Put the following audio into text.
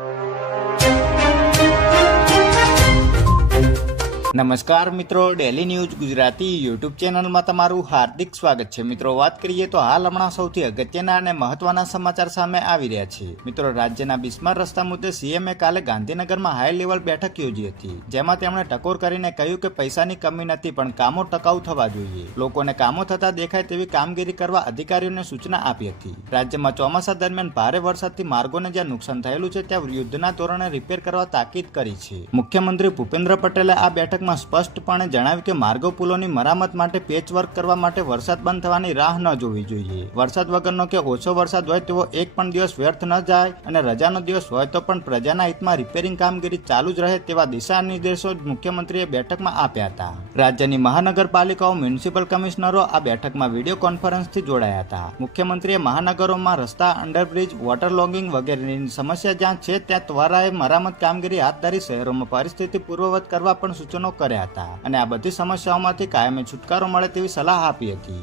you. નમસ્કાર મિત્રો daily news Gujarati YouTube ચેનલમાં તમારું હાર્દિક સ્વાગત છે. મિત્રો, વાત કરીએ તો હાલ હમણાં સૌથી અગત્યના અને મહત્વના સમાચાર સામે આવી રહ્યા છે. મિત્રો, રાજ્યના બિસ્માર રસ્તા મુદ્દે સીએમએ કાલે ગાંધીનગરમાં હાઈ લેવલ બેઠક યોજી હતી, જેમાં તેમણે ટકોર કરીને કહ્યું કે પૈસાની કમી નથી, પણ કામો ટકાઉ થવા જોઈએ. લોકોને કામો થતા દેખાય તેવી કામગીરી કરવા અધિકારીઓને સૂચના આપી હતી. રાજ્યમાં ચોમાસા દરમિયાન ભારે વરસાદથી માર્ગોને જ્યાં નુકસાન થયેલું છે, ત્યાં યુદ્ધના ધોરણે રિપેર કરવા તાકીદ કરી છે. મુખ્યમંત્રી ભૂપેન્દ્ર પટેલે આ બેઠકમાં સ્પષ્ટપણે જણાવ્યું કે માર્ગો પુલોની મરામત માટે પેચવર્ક કરવા માટે વરસાદ બંધ થવાની રાહ ન જોવી જોઈએ. વરસાદ વગરનો કે ઓછો વરસાદ હોય તેવો એક પણ દિવસ વ્યર્થ ન જાય અને રજાનો દિવસ હોય તો પણ પ્રજાના હિતમાં રિપેરિંગ કામગીરી ચાલુ જ રહે તેવા દિશા નિર્દેશો મુખ્યમંત્રીએ બેઠકમાં આપ્યા હતા. રાજ્યની મહાનગરપાલિકાઓ મ્યુનિસિપલ કમિશનરો આ બેઠકમાં વીડિયો કોન્ફરન્સથી જોડાયા હતા. મુખ્યમંત્રીએ મહાનગરોમાં રસ્તા, અંડરબ્રિજ વોટર લોગિંગ વગેરેની સમસ્યા જ્યાં છે, ત્યાં ત્વરાએ મરામત કામગીરી હાથ ધરી શહેરોમાં પરિસ્થિતિ પૂર્વવત કરવા પણ સૂચનો કર્યા હતા અને આ બધી સમસ્યાઓમાંથી કાયમી છુટકારો મળે તેવી સલાહ આપી હતી.